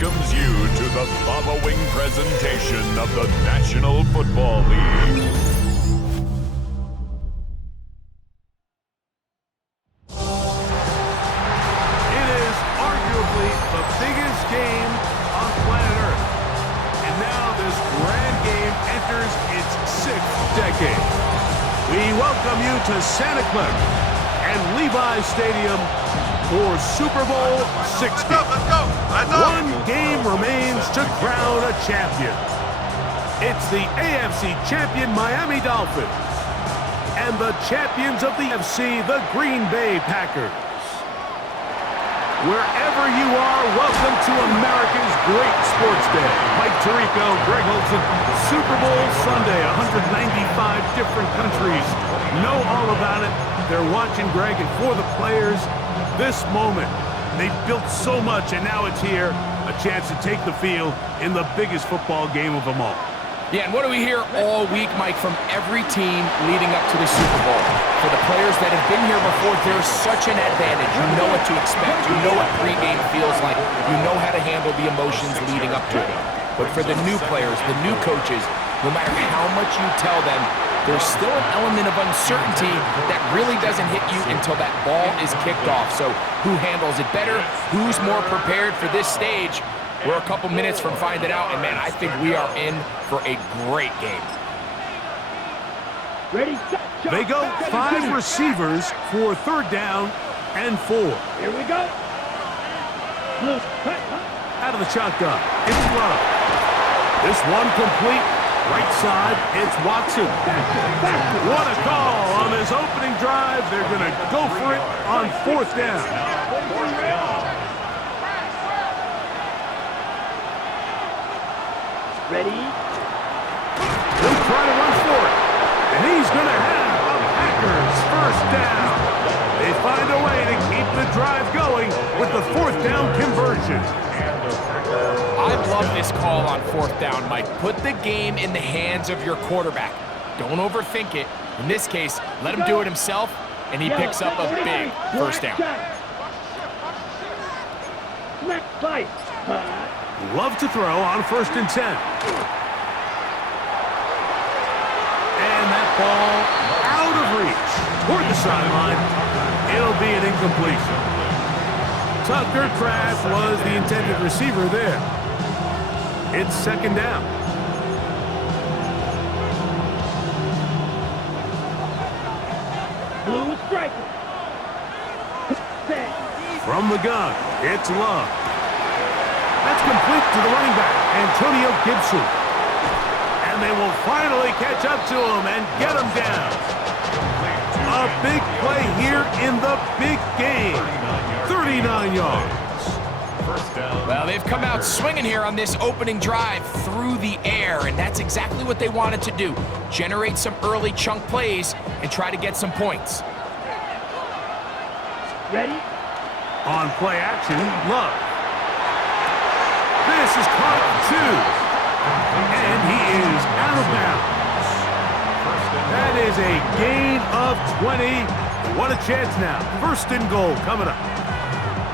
welcomes you to the following presentation of the National Football League. It is arguably the biggest game on planet Earth. And now this grand game enters its 6th decade. We welcome you to Santa Clara and Levi Stadium for Super Bowl 60. Let's go. One game remains to crown a champion. It's the AFC champion Miami Dolphins and the champions of the NFC, the Green Bay Packers. Wherever you are, welcome to America's great sports day. Mike Tirico, Greg Olson, Super Bowl Sunday, 195 different countries know all about it. They're watching, Greg, and for the players, this moment, they've built so much, and now it's here, a chance to take the field in the biggest football game of them all. Yeah, and what do we hear all week, Mike, from every team leading up to the Super Bowl? For the players that have been here before, there's such an advantage. You know what to expect. You know what pregame feels like. You know how to handle the emotions leading up to it. But for the new players, the new coaches, no matter how much you tell them, there's still an element of uncertainty that really doesn't hit you until that ball is kicked off. So who handles it better? Who's more prepared for this stage? We're a couple minutes from finding out, and man, I think we are in for a great game. Ready, set, shot. They go 5 receivers for 3rd down and 4. Here we go. Blue, cut. Out of the shotgun, it's Love. This one complete. Right side, it's Watson. What a call on this opening drive. They're going to go for it on 4th down. Ready? He'll try to run for it. And he's going to have a Packers 1st down. They find a way to keep the drive going with the 4th down conversion. I love this call on 4th down, Mike. Put the game in the hands of your quarterback. Don't overthink it. In this case, let him do it himself, and he picks up a big 1st down. Love to throw on 1st and 10. And that ball out of reach toward the sideline. It'll be an incompletion. Tucker Kraft was the intended receiver there. It's 2nd down. Blue striker. From the gun, it's Love. That's complete to the running back, Antonio Gibson. And they will finally catch up to him and get him down. A big play here in the big game. 39 yards. Well, they've come out swinging here on this opening drive through the air, and that's exactly what they wanted to do. Generate some early chunk plays and try to get some points. Ready? On play action, Love. This is caught 2. And he is out of bounds. That is a gain of 20. What a chance now. 1st and goal coming up.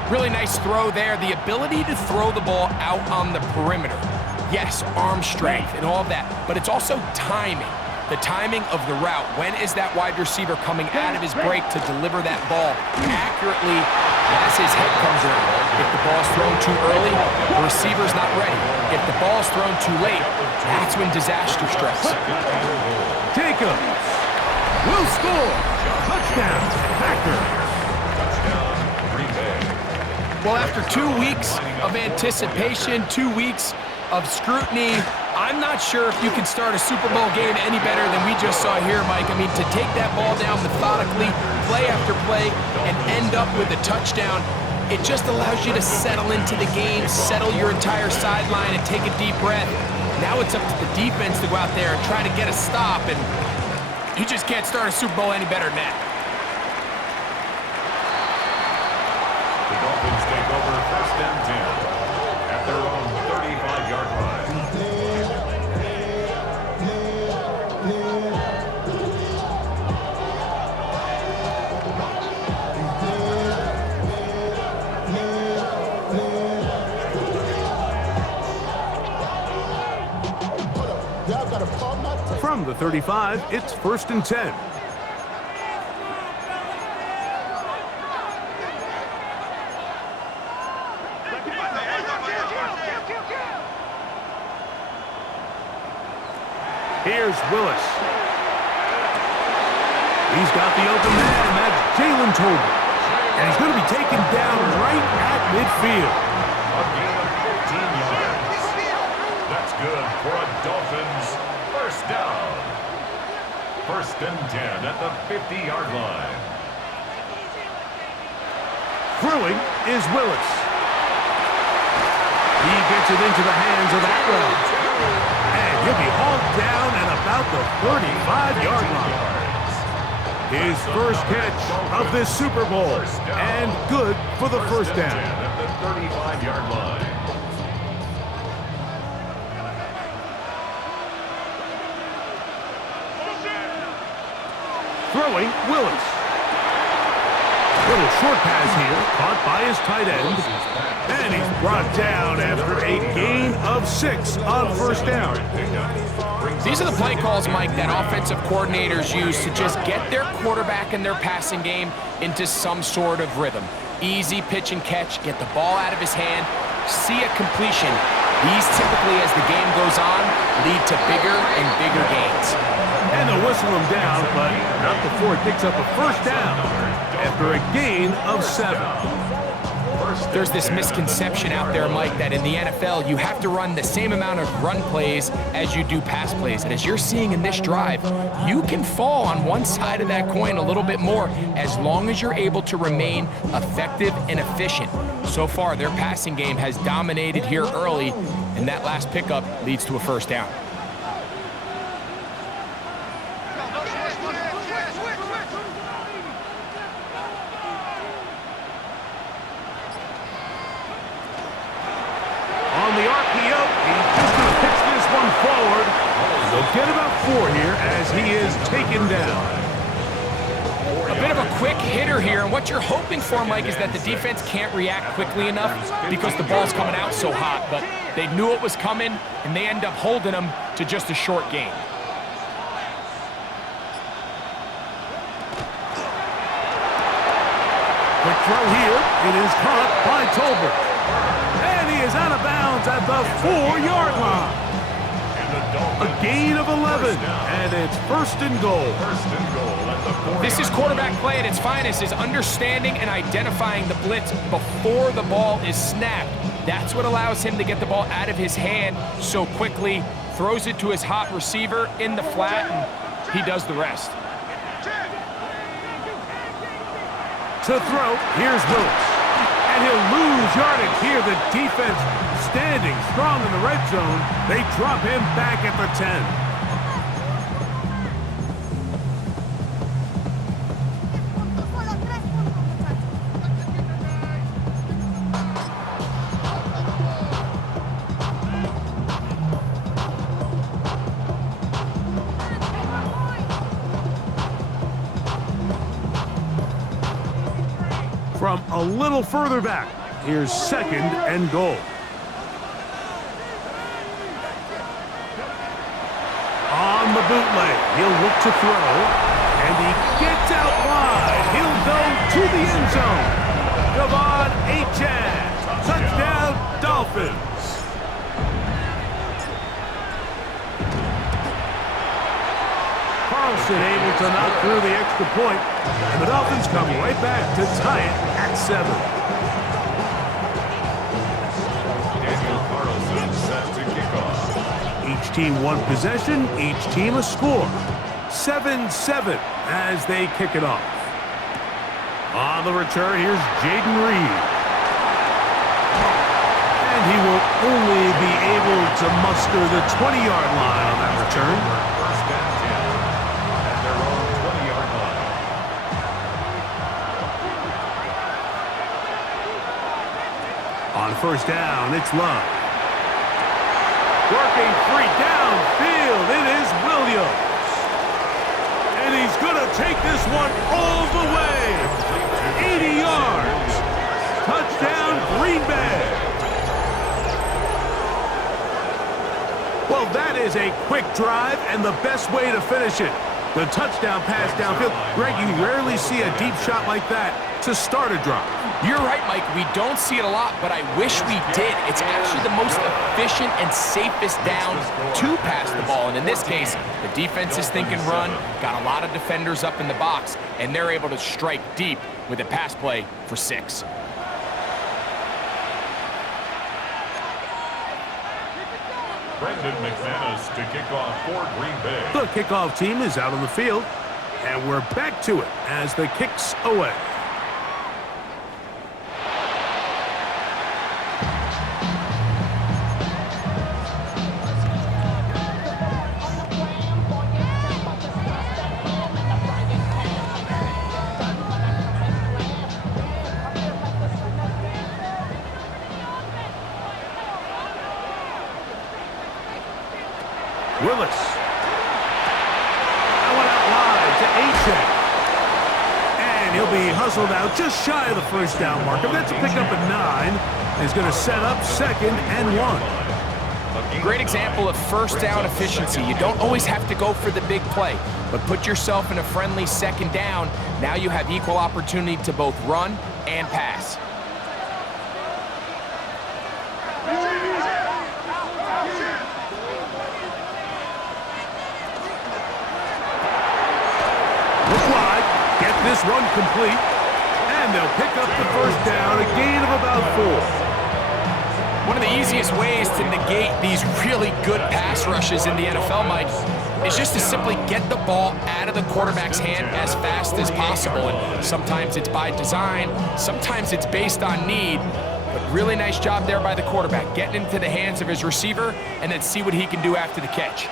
Really nice throw there. The ability to throw the ball out on the perimeter. Yes, arm strength and all of that, but it's also timing. The timing of the route. When is that wide receiver coming out of his break to deliver that ball accurately as his head comes around? If the ball's thrown too early, the receiver's not ready. If the ball's thrown too late, that's when disaster strikes. Jacobs will score. Touchdown, Packers. Well, after 2 weeks of anticipation, 2 weeks of scrutiny, I'm not sure if you can start a Super Bowl game any better than we just saw here, Mike. I mean, to take that ball down methodically, play after play, and end up with a touchdown, it just allows you to settle into the game, settle your entire sideline, and take a deep breath. Now it's up to the defense to go out there and try to get a stop, and you just can't start a Super Bowl any better than that. The Dolphins take over 1st and 10 at their own 35-yard line. From the 35, it's 1st and 10. Here's Willis. He's got the open man. That's Jalen Tolbert. And he's going to be taken down right at midfield. A gain of 15 yards. That's good for a Dolphins first down. 1st and 10 at the 50-yard line. Throwing is Willis. He gets it into the hands of Atwell. And he'll be hauled down at about the 35-yard line. His first catch of this Super Bowl, and good for the first down. At the 35-yard line. Throwing, Willis. Little short pass here, caught by his tight end. And he's brought down after a gain of 6 on first down. These are the play calls, Mike, that offensive coordinators use to just get their quarterback and their passing game into some sort of rhythm. Easy pitch and catch, get the ball out of his hand, see a completion. These typically, as the game goes on, lead to bigger and bigger gains. And they'll whistle him down, but not before he picks up a first down after a gain of 7. There's this misconception out there, Mike, that in the NFL, you have to run the same amount of run plays as you do pass plays. And as you're seeing in this drive, you can fall on one side of that coin a little bit more as long as you're able to remain effective and efficient. So far, their passing game has dominated here early, and that last pickup leads to a first down. Get about 4 here as he is taken down. A bit of a quick hitter here, and what you're hoping for, Mike, is that the defense can't react quickly enough because the ball's coming out so hot, but they knew it was coming, and they end up holding him to just a short gain. Quick throw here. It is caught by Tolbert. And he is out of bounds at the 4-yard line. A gain of 11, and it's 1st and goal. This is quarterback play at its finest, is understanding and identifying the blitz before the ball is snapped. That's what allows him to get the ball out of his hand so quickly, throws it to his hot receiver in the flat, and he does the rest. To throw, here's Willis. And he'll lose yardage here. The defense standing strong in the red zone. They drop him back at the 10. From a little further back, here's 2nd and goal. On the bootleg, he'll look to throw, and he gets out wide. He'll go to the end zone. Devon Achane, touchdown Dolphins. Carlson able to knock through the extra point, and the Dolphins come right back to tie it at 7. Daniel Carlson set to kick off. Each team one possession, each team a score. 7-7 as they kick it off. On the return, here's Jaden Reed. And he will only be able to muster the 20-yard line on that return. First and 10 at their own 20-yard line. On first down, it's Love. Working free downfield, it is Williams. And he's going to take this one all the way. 80 yards. Touchdown, Green Bay. Well, that is a quick drive and the best way to finish it. The touchdown pass downfield. Greg, you rarely see a deep shot like that to start a drive. You're right, Mike. We don't see it a lot, but I wish we did. It's actually the most efficient and safest down to pass the ball. And in this case, the defense is thinking run, got a lot of defenders up in the box, and they're able to strike deep with a pass play for 6. Brendan McManus to kick off for Green Bay. The kickoff team is out on the field, and we're back to it as the kick's away. Willis. That one out wide to A-Check. And he'll be hustled out just shy of the first down marker. That's a pickup at 9. He's going to set up 2nd and 1. Great example of first down efficiency. You don't always have to go for the big play, but put yourself in a friendly 2nd down. Now you have equal opportunity to both run and pass. Look wide, get this run complete, and they'll pick up the first down, a gain of about 4. One of the easiest ways to negate these really good pass rushes in the NFL, Mike, is just to simply get the ball out of the quarterback's hand as fast as possible. And sometimes it's by design, sometimes it's based on need, but really nice job there by the quarterback, getting into the hands of his receiver and then see what he can do after the catch.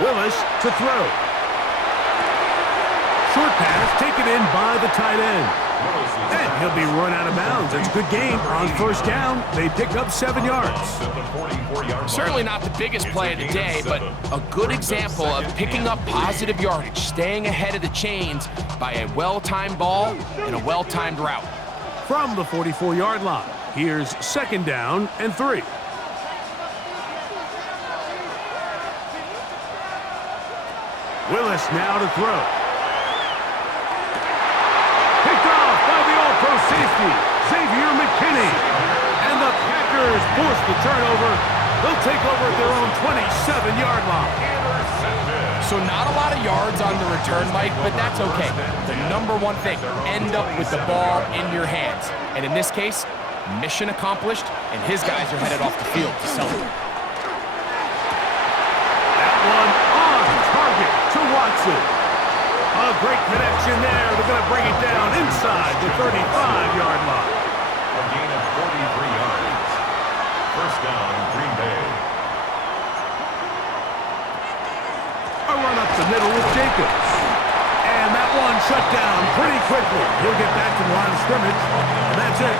Willis to throw. Short pass taken in by the tight end. And he'll be run out of bounds. It's a good game on first down. They pick up 7 yards. Certainly not the biggest play of the day, but a good example of picking up positive yardage, staying ahead of the chains by a well-timed ball and a well-timed route. From the 44-yard line, here's 2nd down and 3. Willis now to throw. Picked off by the All-Pro safety, Xavier McKinney. And the Packers force the turnover. They'll take over at their own 27-yard line. So not a lot of yards on the return, Mike, but that's okay. The number one thing, end up with the ball in your hands. And in this case, mission accomplished, and his guys are headed off the field to celebrate. That one on target to Watson. A great connection there. They're going to bring it down inside the 35-yard line. A gain of 43 yards. First down, Green Bay. A run up the middle with Jacobs. And that one shut down pretty quickly. He'll get back to the line of scrimmage, and that's it.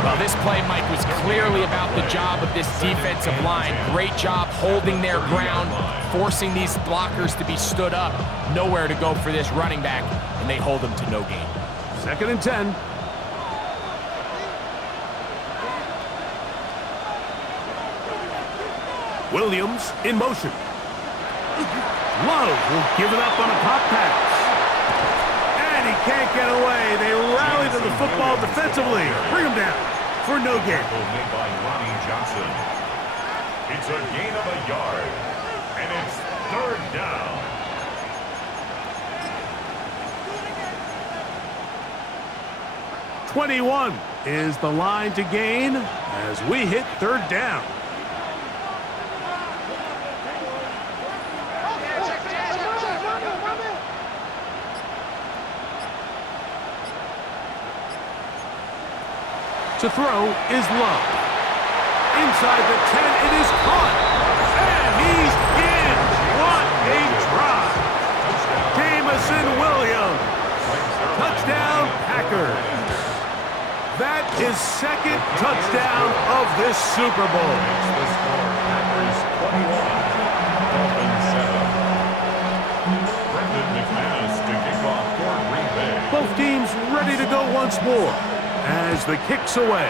Well, this play, Mike, was clearly about the job of this defensive line. Great job holding their ground, forcing these blockers to be stood up. Nowhere to go for this running back, and they hold them to no gain. 2nd and 10. Williams in motion. Love will give it up on a pop pass. And he can't get away. They rally to the football defensively. Bring him down for no gain. Made by Ronnie Johnson. It's a gain of a yard. And it's 3rd down. "21 is the line to gain as we hit 3rd down. To throw is Love. Inside the 10, it is caught. And he's in. What a drive. Jamison Williams. Touchdown, Packers. That is 2nd touchdown of this Super Bowl. The score, Packers 21, Dolphins 7. Brendan McManus to kick off for Green Bay. Both teams ready to go once more as the kick's away.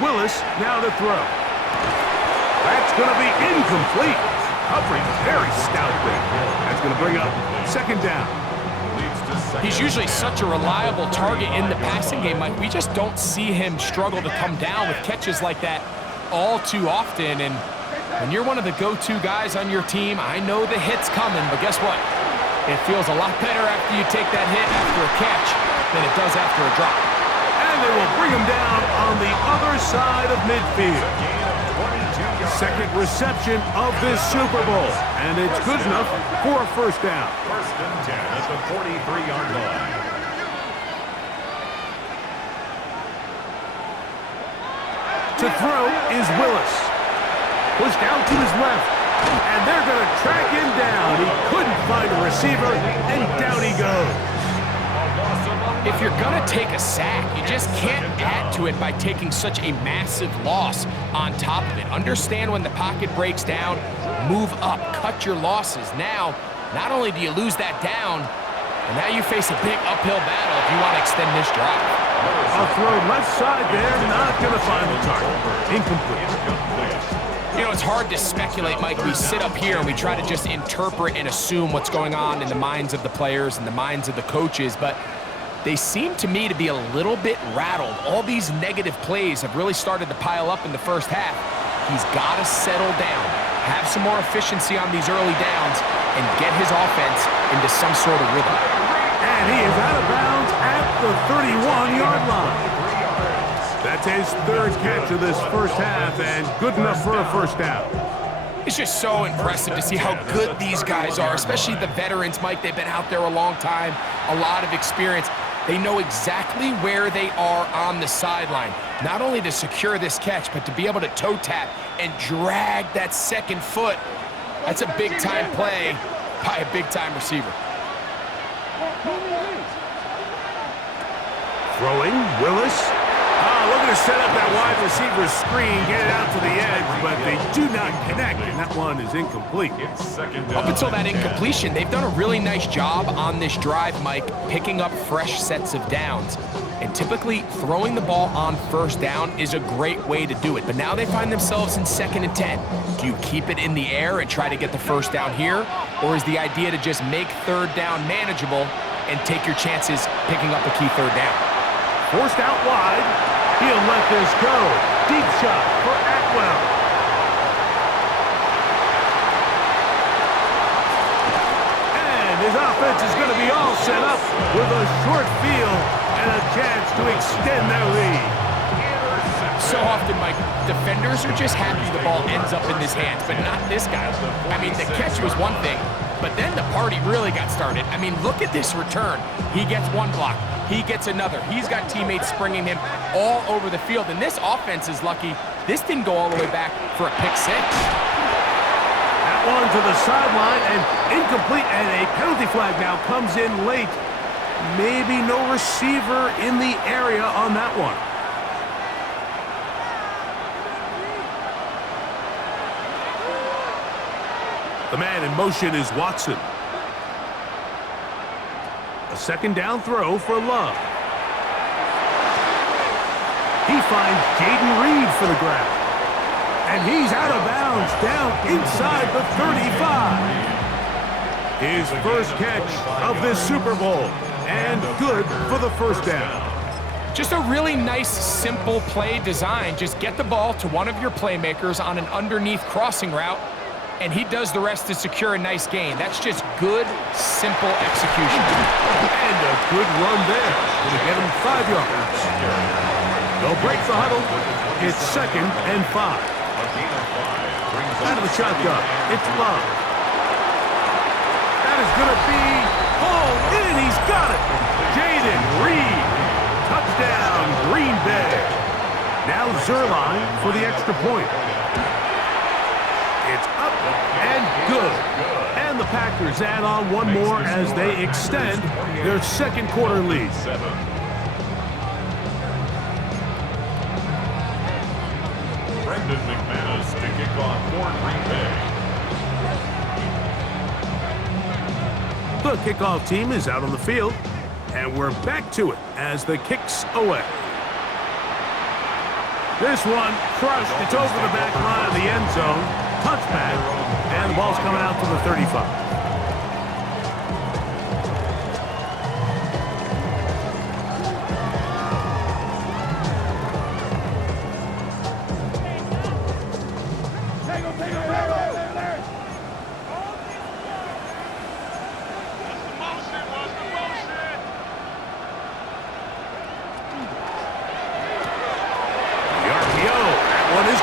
Willis now to throw. That's going to be incomplete. Covering very stout there. That's going to bring up second down. He's usually such a reliable target in the passing game, Mike. We just don't see him struggle to come down with catches like that all too often. And when you're one of the go-to guys on your team, I know the hit's coming, but guess what? It feels a lot better after you take that hit after a catch than it does after a drop. And they will bring him down on the other side of midfield. Second reception of this Super Bowl, and it's good enough for a first down. First and 10 at the 43-yard line. To throw is Willis. Pushed out to his left, and they're going to track him down. He couldn't find a receiver, and down he goes. If you're going to take a sack, you just can't add to it by taking such a massive loss on top of it. Understand when the pocket breaks down, move up, cut your losses. Now, not only do you lose that down, but now you face a big uphill battle if you want to extend this drive. A throw left side there, not going to find the target. Incomplete. You know, it's hard to speculate, Mike. We sit up here and we try to just interpret and assume what's going on in the minds of the players and the minds of the coaches, but they seem to me to be a little bit rattled. All these negative plays have really started to pile up in the first half. He's got to settle down, have some more efficiency on these early downs, and get his offense into some sort of rhythm. And he is out of bounds at the 31-yard line. That's his third catch of this first half, and good enough for a first down. It's just so impressive to see how good these guys are, especially the veterans, Mike. They've been out there a long time, a lot of experience. They know exactly where they are on the sideline, not only to secure this catch, but to be able to toe tap and drag that second foot. That's a big-time play by a big-time receiver. Throwing, Willis. Looking to set up that wide receiver screen, get it out to the edge, but they do not connect, and that one is incomplete. Up until that incompletion, they've done a really nice job on this drive, Mike, picking up fresh sets of downs. And typically, throwing the ball on first down is a great way to do it. But now they find themselves in 2nd and 10. Do you keep it in the air and try to get the first down here? Or is the idea to just make third down manageable and take your chances picking up a key third down? Forced out wide. He'll let this go. Deep shot for Atwell. And his offense is going to be all set up with a short field and a chance to extend their lead. So often, Mike, defenders are just happy the ball ends up in his hands, but not this guy. I mean, the catch was one thing, but then the party really got started. I mean, look at this return. He gets one block. He gets another. He's got teammates springing him all over the field. And this offense is lucky. This didn't go all the way back for a pick six. That one to the sideline and incomplete. And a penalty flag now comes in late. Maybe no receiver in the area on that one. The man in motion is Watson. A second down throw for Love. He finds Jaden Reed for the grab. And he's out of bounds down inside the 35. His first catch of this Super Bowl. And good for the first down. Just a really nice, simple play design. Just get the ball to one of your playmakers on an underneath crossing route, and he does the rest to secure a nice gain. That's just good, simple execution. And a good run there. Going to get him 5 yards. They'll break the huddle. It's 2nd and 5. Out of the shotgun, it's Love. That is going to be pulled in. He's got it. Jaden Reed. Touchdown, Green Bay. Now Zerline for the extra point. It's up and good. And the Packers add on one more as they extend their second quarter lead. Brendan McManus to kick off for Green Bay. The kickoff team is out on the field, and we're back to it as the kick's away. This one crushed. It's over the back line of the end zone. Touchback. And the ball's coming out to the 35.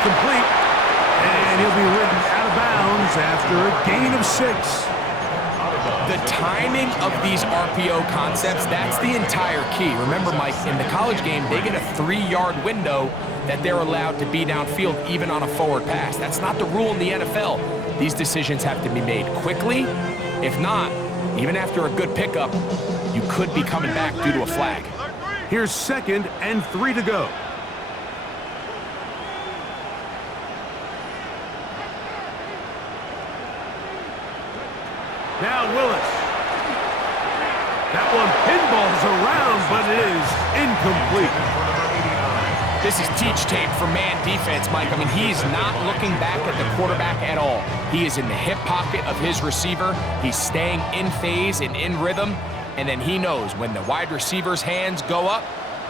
Complete, and he'll be ridden out of bounds after a gain of 6. The timing of these RPO concepts, that's the entire key. Remember, Mike, in the college game, they get a 3-yard window that they're allowed to be downfield even on a forward pass. That's not the rule in the NFL. These decisions have to be made quickly. If not, even after a good pickup, you could be coming back due to a flag. Here's 2nd and 3 to go. Now Willis. That one pinballs around, but it is incomplete. This is teach tape for man defense, Mike. I mean, he's not looking back at the quarterback at all. He is in the hip pocket of his receiver. He's staying in phase and in rhythm. And then he knows when the wide receiver's hands go up,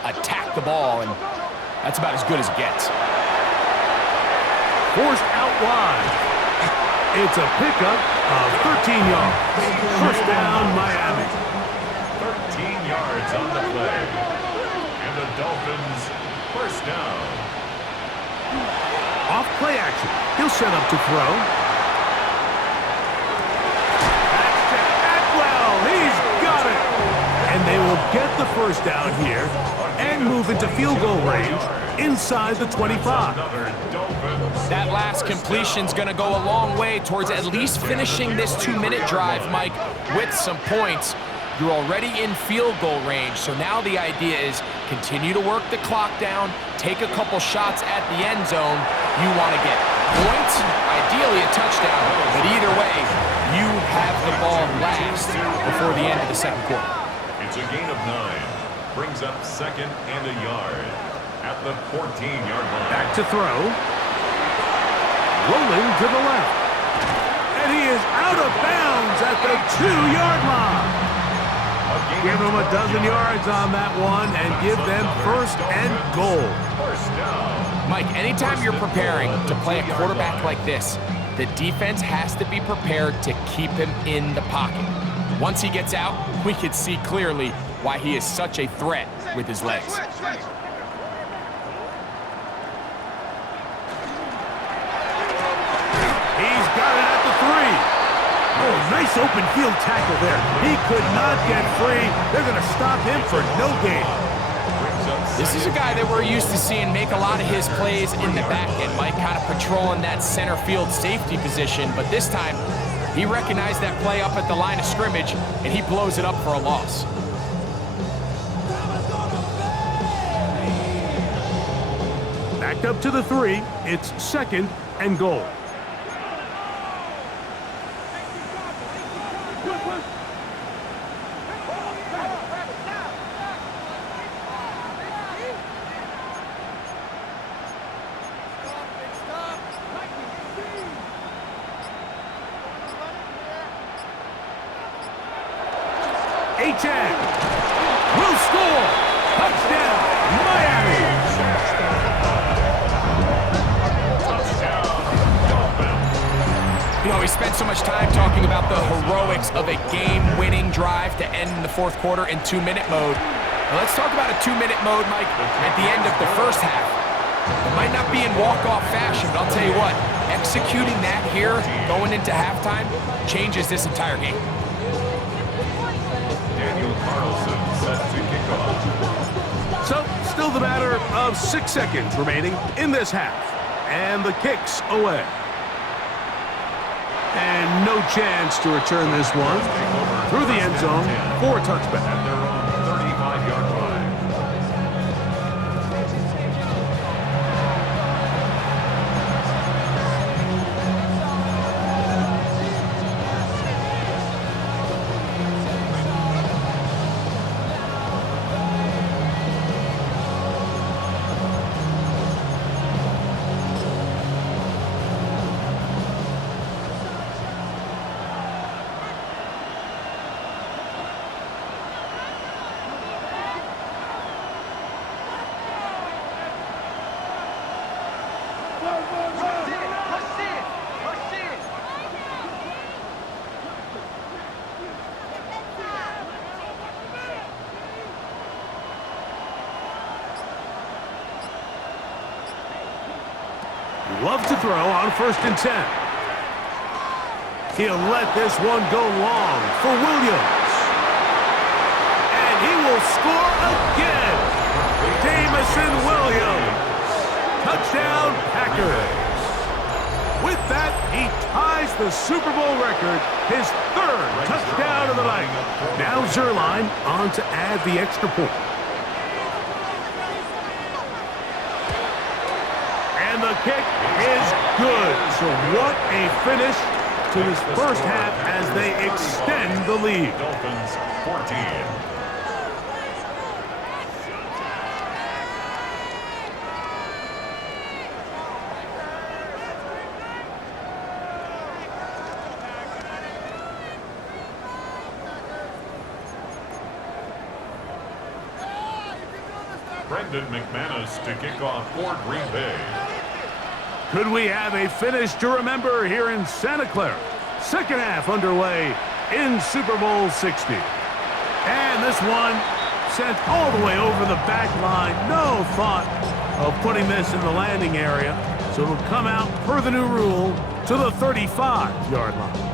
attack the ball. And that's about as good as it gets. Forced out wide. It's a pickup of 13 yards. First down, Miami. 13 yards on the play. And the Dolphins, first down. Off play action. He'll set up to throw. That's to Atwell. He's got it. And they will get the first down here and move into field goal range inside the 25. That last completion's going to go a long way towards at least finishing this 2-minute drive, Mike, with some points. You're already in field goal range, so now the idea is continue to work the clock down, take a couple shots at the end zone. You want to get points, ideally a touchdown, but either way, you have the ball last before the end of the second quarter. It's a gain of 9. Brings up 2nd and a yard at the 14-yard line. Back to throw. Rolling to the left. And he is out of bounds at the 2-yard line. Give them a dozen yards on that one and give them first and goal. First down. Mike, anytime you're preparing to play a quarterback like this, the defense has to be prepared to keep him in the pocket. Once he gets out, we can see clearly why he is such a threat with his legs. He's got it at the 3. Oh, nice open field tackle there. He could not get free. They're going to stop him for no gain. This is a guy that we're used to seeing make a lot of his plays in the back end, Mike, kind of patrolling that center field safety position. But this time, he recognized that play up at the line of scrimmage, and he blows it up for a loss. Backed up to the 3. It's 2nd and goal. H.N. will score. Touchdown, Miami. You know, we spent so much time talking about the heroics of a game-winning drive to end in the fourth quarter in 2-minute mode. Now let's talk about a 2-minute mode, Mike, at the end of the first half. It might not be in walk-off fashion, but I'll tell you what, executing that here going into halftime changes this entire game. So, still the matter of 6 seconds remaining in this half. And the kick's away. And no chance to return this one through the end zone for a touchback. At their own 35-yard line. Love to throw on 1st and 10. He'll let this one go long for Williams. And he will score again. Jamison Williams. Touchdown, Packers. With that, he ties the Super Bowl record, his 3rd touchdown of the night. Now Zerline on to add the extra point. And the kick is good. So what a finish to this first half as they extend the lead. Dolphins 14. Brendan McManus to kick off for Green Bay. Could we have a finish to remember here in Santa Clara? Second half underway in Super Bowl 60. And this one sent all the way over the back line. No thought of putting this in the landing area. So it'll come out per the new rule to the 35-yard line.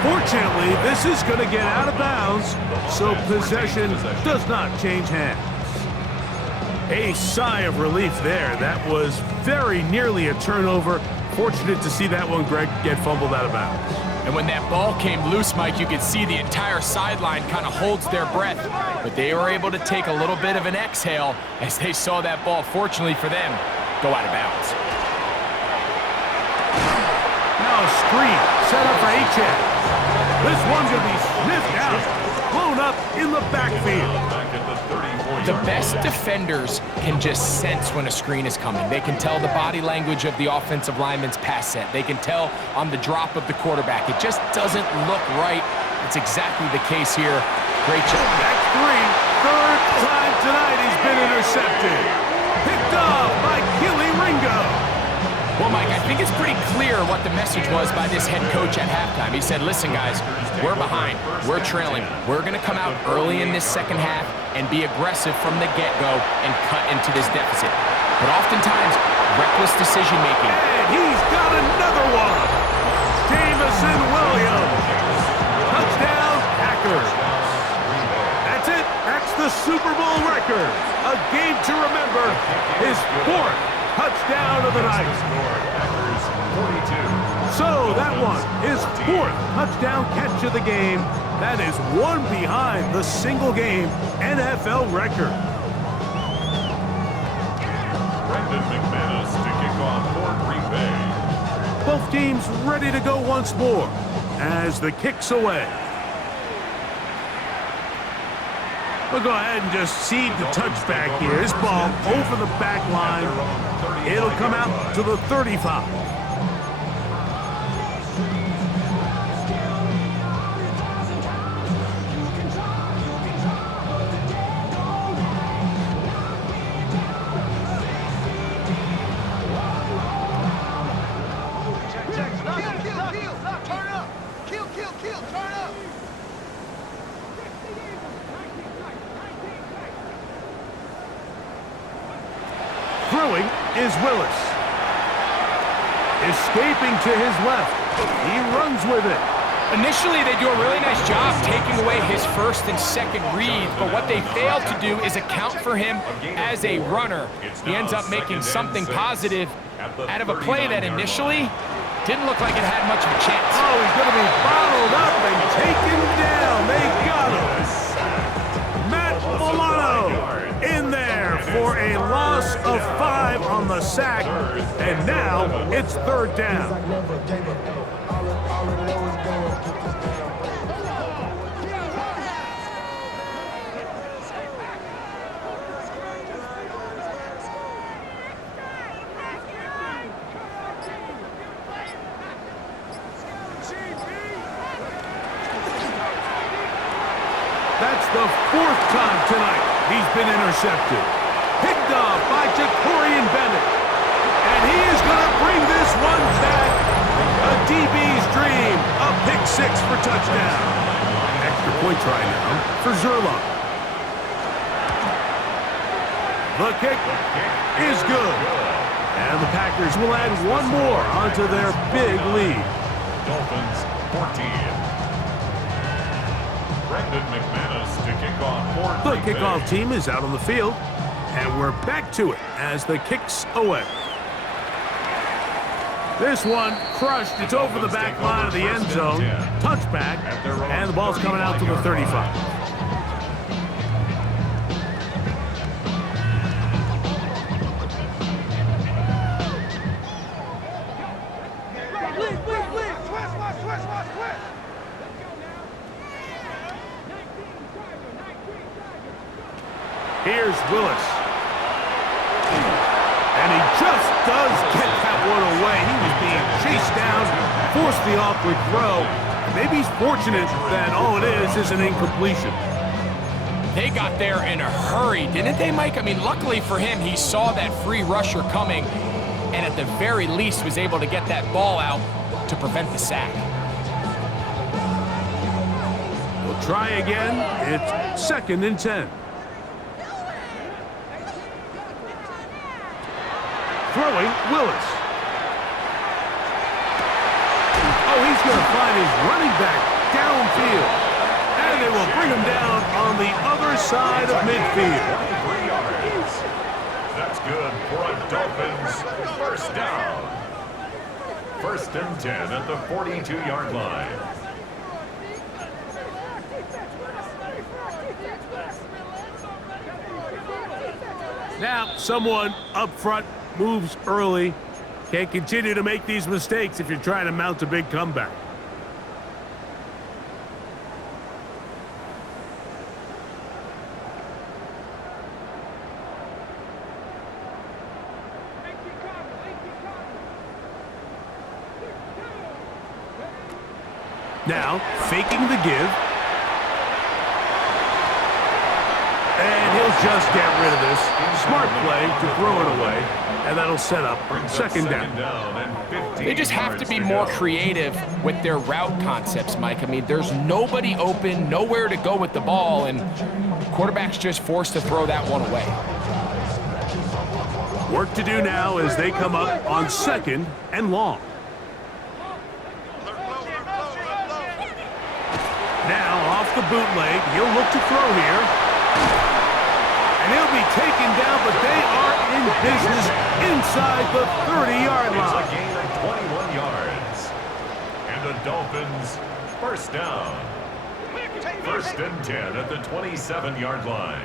Fortunately, this is going to get out of bounds, so possession does not change hands. A sigh of relief there. That was very nearly a turnover. Fortunate to see that one, Greg, get fumbled out of bounds. And when that ball came loose, Mike, you could see the entire sideline kind of holds their breath. But they were able to take a little bit of an exhale as they saw that ball, fortunately for them, go out of bounds. Now a screen set up for H.A. This one's going to be sniffed out, blown up in the backfield. The best defenders can just sense when a screen is coming. They can tell the body language of the offensive lineman's pass set. They can tell on the drop of the quarterback. It just doesn't look right. It's exactly the case here. Great job. That's 3rd time tonight he's been intercepted. Picked off by Keely Ringo. Well, Mike, I think it's pretty clear what the message was by this head coach at halftime. He said, listen, guys, we're behind. We're trailing. We're going to come out early in this second half and be aggressive from the get-go and cut into this deficit. But oftentimes, reckless decision-making. And he's got another one. Jamison Williams. Touchdown, Packers. That's it. That's the Super Bowl record. A game to remember. His 4th touchdown of the night. So that one, his 4th touchdown catch of the game. That is one behind the single-game NFL record. Brendan McManus to kick off for Green Bay. Both teams ready to go once more as the kick's away. We'll go ahead and just seed the touchback here. This ball over the back line. It'll come out to the 35. Throwing is Willis. Escaping to his left. He runs with it. Initially, they do a really nice job taking away his 1st and 2nd reads, but what they fail to do is account for him as a runner. He ends up making something positive out of a play that initially didn't look like it had much of a chance. Oh, he's going to be bottled up and taken down. They got him. Matt Milano in there for a loss of 5 on the sack, and now it's 3rd down. time tonight. He's been intercepted. Picked off by Jacorian Bennett. And he is going to bring this one back. A DB's dream. A pick six for touchdown. Extra point try now for Zerline. The kick is good. And the Packers will add one more onto their big lead. Dolphins 14. Brendan McManus to kick off for The kickoff team is out on the field. And we're back to it as the kicks away. This one crushed. It's over the back line of the end zone. Touchback. And the ball's coming out to the 35. Here's Willis. And he just does get that one away. He was being chased down, forced the awkward throw. Maybe he's fortunate that all it is an incompletion. They got there in a hurry, didn't they, Mike? I mean, luckily for him, he saw that free rusher coming and at the very least was able to get that ball out to prevent the sack. We'll try again. It's 2nd and 10. Throwing, Willis. Oh, he's going to find his running back downfield. And they will bring him down on the other side of midfield. 23 yards. That's good for a Dolphins first down. 1st and 10 at the 42-yard line. Now, someone up front moves early. Can't continue to make these mistakes if you're trying to mount a big comeback. Now, faking the give. And he'll just get rid of this. Smart play to throw it away. And that'll set up 2nd down. They just have to be more creative with their route concepts, Mike. I mean, there's nobody open, nowhere to go with the ball, and quarterback's just forced to throw that one away. Work to do now as they come up on 2nd and long. Now off the bootleg, he'll look to throw here. And he'll be taken down, but they are in business inside the 30-yard line. It's a gain of 21 yards. And the Dolphins first down. 1st and 10 at the 27-yard line.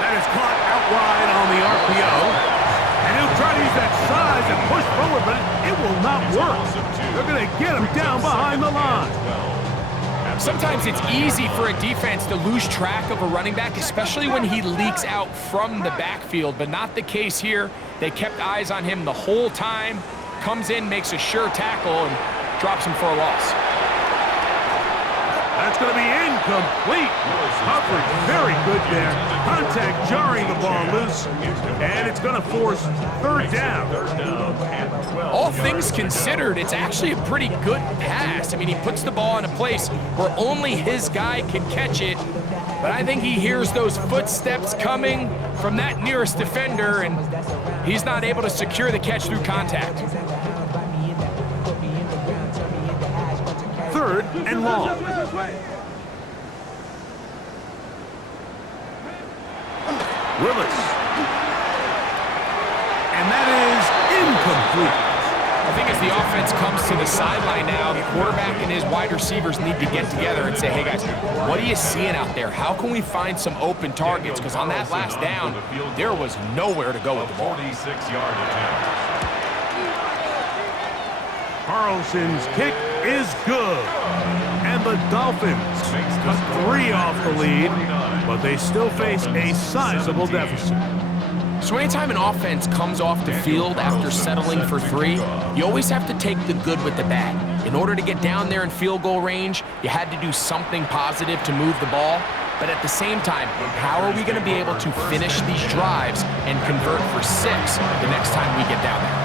That is caught out wide on the RPO. And he'll try to use that size and push forward, but it will not work. They're going to get him down behind the line. Sometimes it's easy for a defense to lose track of a running back, especially when he leaks out from the backfield, but not the case here. They kept eyes on him the whole time, comes in, makes a sure tackle, and drops him for a loss. That's going to be incomplete. Coverage very good there. Contact jarring the ball loose. And it's going to force 3rd down. All things considered, it's actually a pretty good pass. I mean, he puts the ball in a place where only his guy can catch it. But I think he hears those footsteps coming from that nearest defender, and he's not able to secure the catch through contact. 3rd and long. Willis. And that is incomplete. I think as the offense comes to the sideline now, the quarterback and his wide receivers need to get together and say, hey guys, what are you seeing out there? How can we find some open targets? Because on that last down, there was nowhere to go with the ball. 46-yard attempt. Carlson's kick is good. And the Dolphins cut 3 off the lead, but they still face a sizable deficit. So anytime an offense comes off the field after settling for 3, you always have to take the good with the bad. In order to get down there in field goal range, you had to do something positive to move the ball. But at the same time, how are we going to be able to finish these drives and convert for 6 the next time we get down there?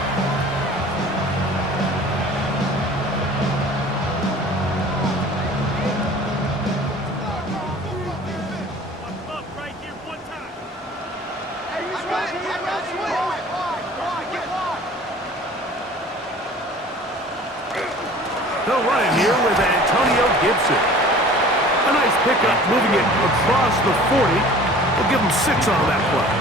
They'll run it here with Antonio Gibson. A nice pickup, moving it across the 40. We'll give him 6 on that play.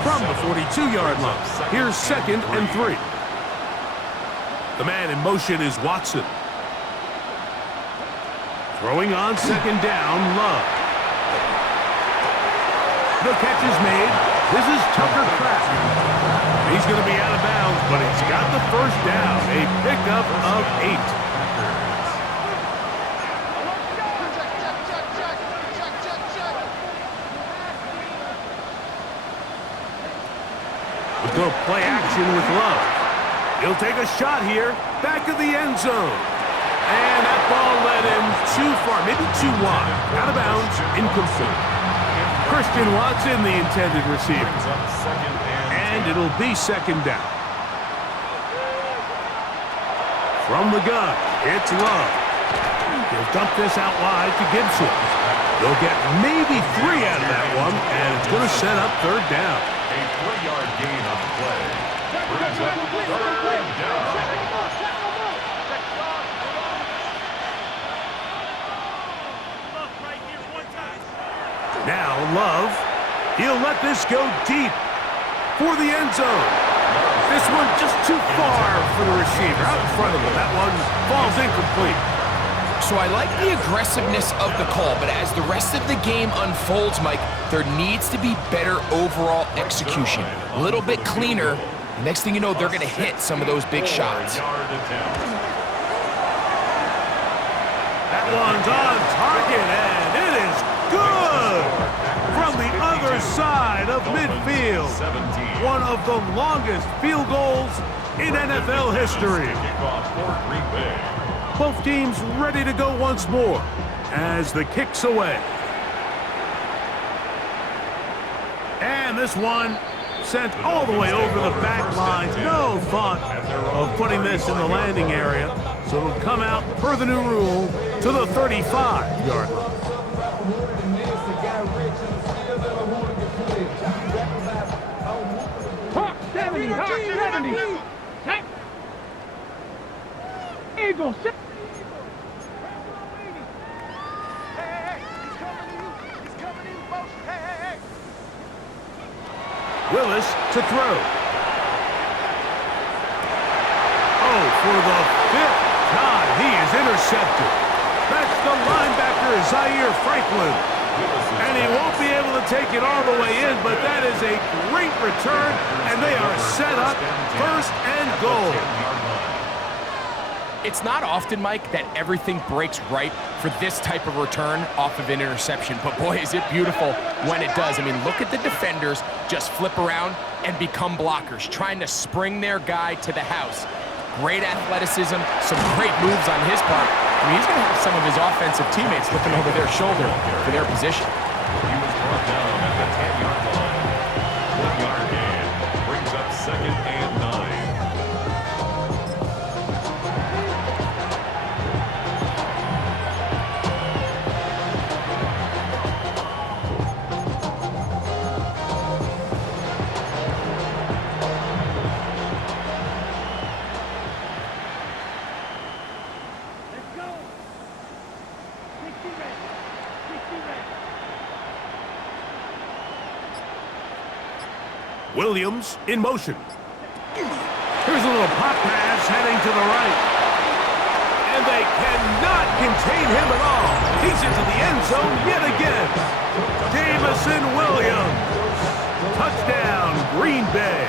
From the 42-yard line, here's 2nd and 3. The man in motion is Watson. Throwing on 2nd down, Love. The catch is made. This is Tucker Kraft. He's going to be out of bounds, but he's got the first down. A pickup of 8. We'll go play action with Love. He'll take a shot here, back of the end zone. And that ball led him too far, maybe too wide. Out of bounds, incomplete. Christian Watson, the intended receiver. And it'll be 2nd down. From the gun, it's Love. He'll dump this out wide to Gibson. They'll get maybe 3 out of that one, and it's going to set up 3rd down. A 3-yard gain on the play. Brings up 3rd down. Now Love, he'll let this go deep for the end zone. This one just too far for the receiver. Out in front of him, that one falls incomplete. So I like the aggressiveness of the call, but as the rest of the game unfolds, Mike, there needs to be better overall execution. A little bit cleaner. Next thing you know, they're going to hit some of those big shots. That one's on target, and it is good from the other side of midfield. One of the longest field goals in NFL history. Both teams ready to go once more as the kick's away. And this one sent all the way over the back line. No thought of putting this in the landing area. So it'll come out, per the new rule, to the 35-yard line. Hawk 70, Hawk 70. Eagle 70. Willis to throw. Oh, for the 5th time, he is intercepted. That's the linebacker, Zaire Franklin. And he won't be able to take it all the way in, but that is a great return, and they are set up 1st and goal. It's not often, Mike, that everything breaks right for this type of return off of an interception. But boy, is it beautiful when it does. I mean, look at the defenders just flip around and become blockers, trying to spring their guy to the house. Great athleticism, some great moves on his part. I mean, he's going to have some of his offensive teammates looking over their shoulder for their position. He was brought down at the 10-yard line. 1-yard gain brings up 2nd and 9. Williams in motion. Here's a little pop pass heading to the right. And they cannot contain him at all. He's into the end zone yet again. Jamison Williams. Touchdown, Green Bay.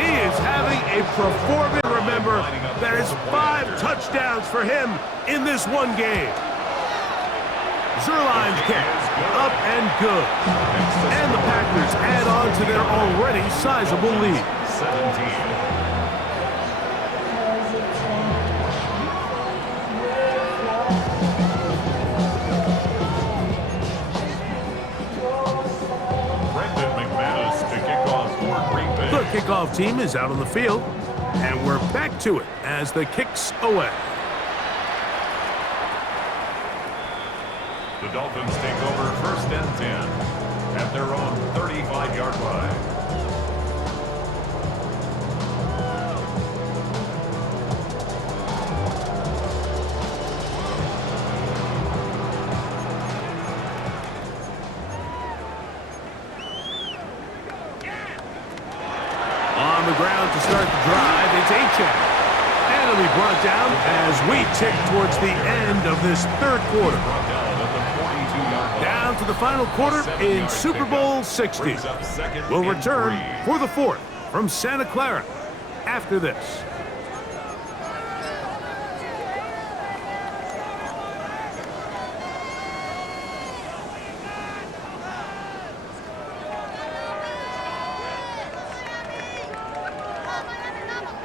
He is having a performance. Remember, that is 5 touchdowns for him in this one game. Zerline's kick, up and good. And the Packers add on to their already sizable lead. 17. kickoff team is out on the field, and we're back to it as the kick's away. The Dolphins take over 1st and 10 at their own 35-yard line. On the ground to start the drive, it's Achane. And it'll be brought down as we tick towards the end of this third quarter. Down to the final quarter in Super Bowl 60. We'll return for the fourth from Santa Clara after this.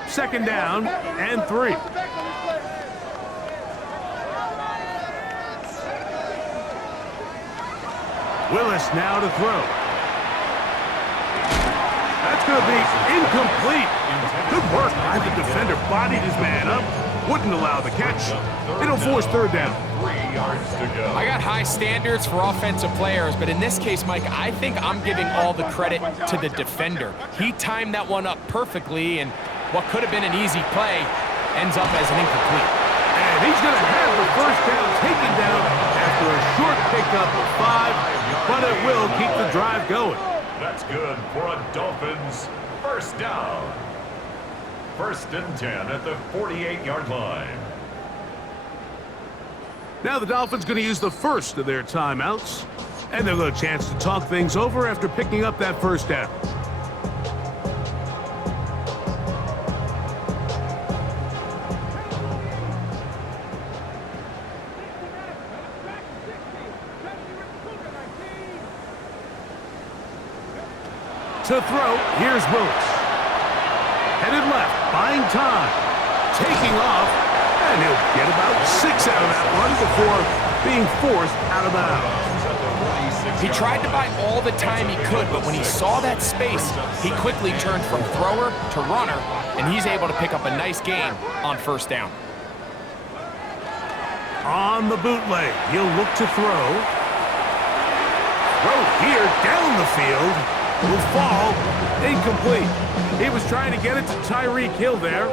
Second down and 3. Willis now to throw. That's going to be incomplete. Good work by the defender. Bodied his man up. Wouldn't allow the catch. It'll force third down. 3 yards to go. I got high standards for offensive players, but in this case, Mike, I think I'm giving all the credit to the defender. He timed that one up perfectly, and what could have been an easy play ends up as an incomplete. And he's going to have the first down taken down after a short pickup of 5, but it will keep the drive going. That's good for a Dolphins 1st down. 1st and 10 at the 48-yard line. Now the Dolphins going to use the first of their timeouts, and they'll get a chance to talk things over after picking up that first down. To throw, here's Willis. Headed left, buying time. Taking off, and he'll get about 6 out of that run before being forced out of bounds. He tried to buy all the time he could, but when he saw that space, he quickly turned from thrower to runner, and he's able to pick up a nice gain on 1st down. On the bootleg, he'll look to throw. Throw here, down the field. Will fall, incomplete. He was trying to get it to Tyreek Hill there,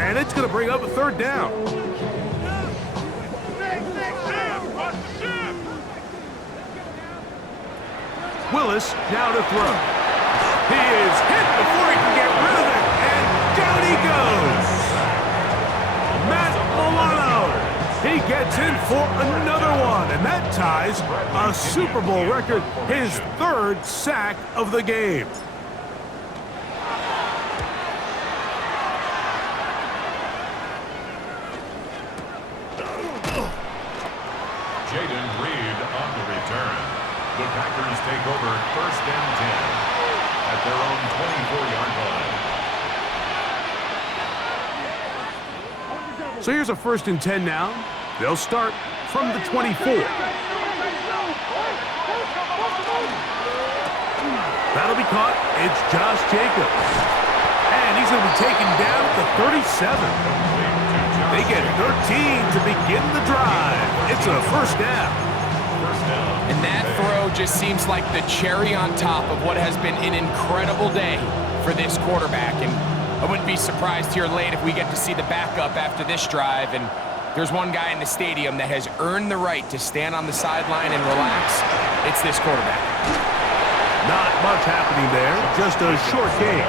and it's going to bring up a 3rd down. Willis now to throw. He is hit before he can get rid of it, and down he goes. Matt Milano. He gets in for another one, and that ties a Super Bowl record, his 3rd sack of the game. Jaden Reed on the return. The Packers take over 1st and 10 at their own 24-yard line. So here's a 1st and 10 now. They'll start from the 24. That'll be caught. It's Josh Jacobs. And he's going to be taken down at the 37. They get 13 to begin the drive. It's a 1st down. And that throw just seems like the cherry on top of what has been an incredible day for this quarterback. And I wouldn't be surprised here late if we get to see the backup after this drive. And there's one guy in the stadium that has earned the right to stand on the sideline and relax. It's this quarterback. Not much happening there. Just a short game.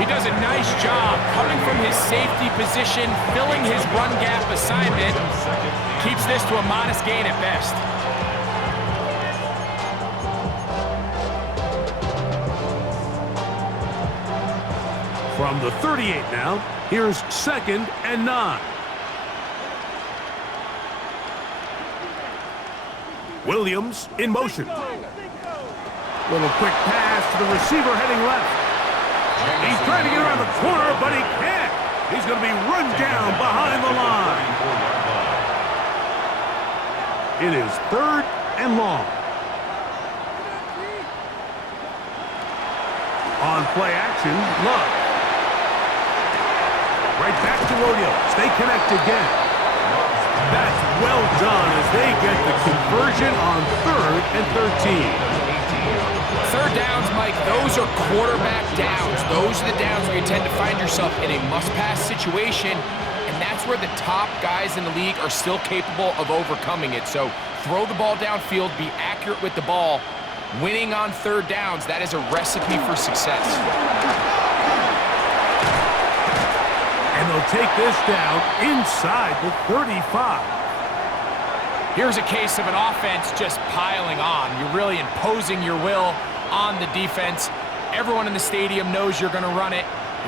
He does a nice job coming from his safety position, filling his run gap assignment. Keeps this to a modest gain at best. From the 38 now, here's 2nd and 9. Williams in motion. Little quick pass to the receiver heading left. He's trying to get around the corner, but he can't. He's going to be run down behind the line. It is 3rd and long. On on play action. Love. Right back to Rodeo. They connect again. That's well done as they get the conversion on 3rd and 13. Third downs, Mike, those are quarterback downs. Those are the downs where you tend to find yourself in a must-pass situation, and that's where the top guys in the league are still capable of overcoming it. So throw the ball downfield, be accurate with the ball. Winning on third downs, that is a recipe for success. And they'll take this down inside the 35. Here's a case of an offense just piling on. You're really imposing your will on the defense. Everyone in the stadium knows you're going to run it.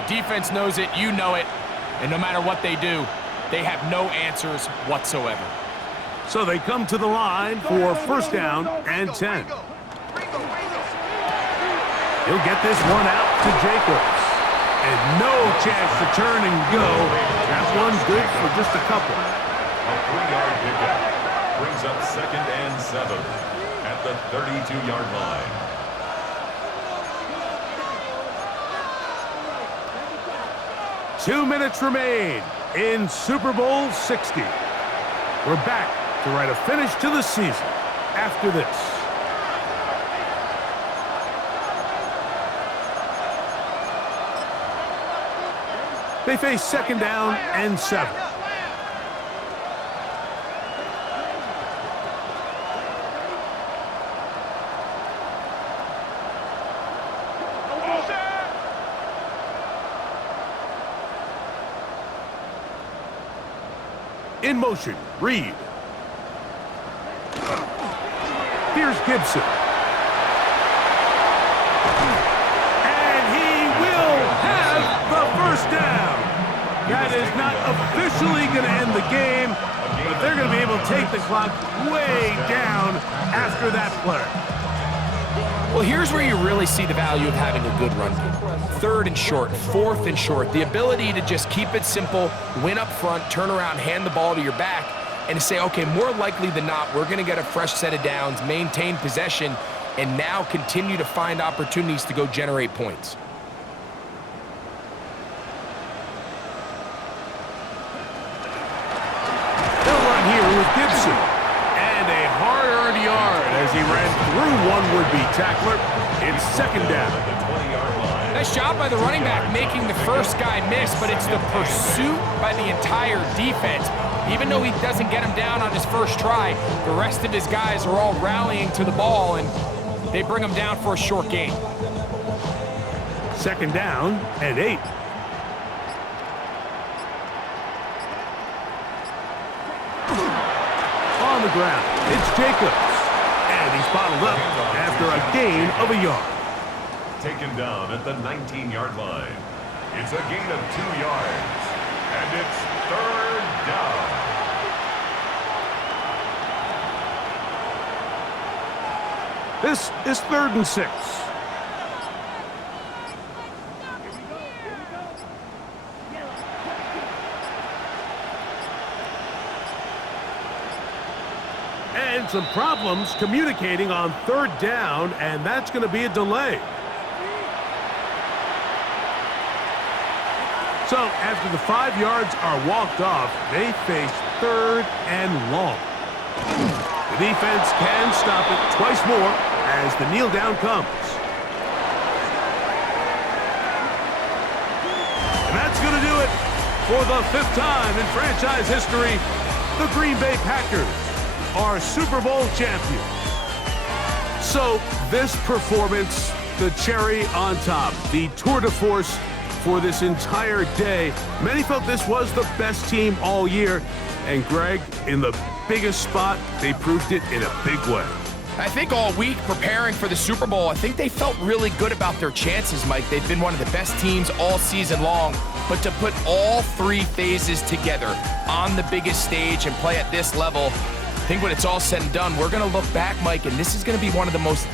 The defense knows it, you know it. And no matter what they do, they have no answers whatsoever. So they come to the line for first down and 10. He'll get this one out to Jacobs. And no chance to turn and go. That one's good for just a couple. A 3-yard pickup brings up 2nd and 7 at the 32-yard line. Two minutes remain in Super Bowl 60. We're back to write a finish to the season after this. They face 2nd down and 7. In motion, Reed. Here's Gibson. And he will have the first down. That is not officially going to end the game, but they're going to be able to take the clock way down after that play. Well, here's where you really see the value of having a good run game. 3rd and short, 4th and short. The ability to just keep it simple, win up front, turn around, hand the ball to your back, and to say, okay, more likely than not, we're going to get a fresh set of downs, maintain possession, and now continue to find opportunities to go generate points. They'll run here with Gibson. And a hard-earned yard as he ran through one would-be tackler. It's 2nd down. Nice job by the running back making the first guy miss, but it's the pursuit by the entire defense. Even though he doesn't get him down on his first try, the rest of his guys are all rallying to the ball, and they bring him down for a short gain. 2nd down and 8. On the ground, it's Jacobs. And he's bottled up after a gain of a yard. Taken down at the 19-yard line. It's a gain of 2 yards. And it's 3rd down. This is 3rd and 6. And some problems communicating on 3rd down, and that's going to be a delay. So after the 5 yards are walked off, they face 3rd and long. The defense can stop it twice more as the kneel down comes. And that's going to do it for the 5th time in franchise history. The Green Bay Packers are Super Bowl champions. So this performance, the cherry on top, the tour de force for this entire day. Many felt this was the best team all year. And Greg, in the biggest spot, they proved it in a big way. I think all week preparing for the Super Bowl, I think they felt really good about their chances, Mike. They've been one of the best teams all season long. But to put all 3 phases together on the biggest stage and play at this level, I think when it's all said and done, we're going to look back, Mike, and this is going to be one of the most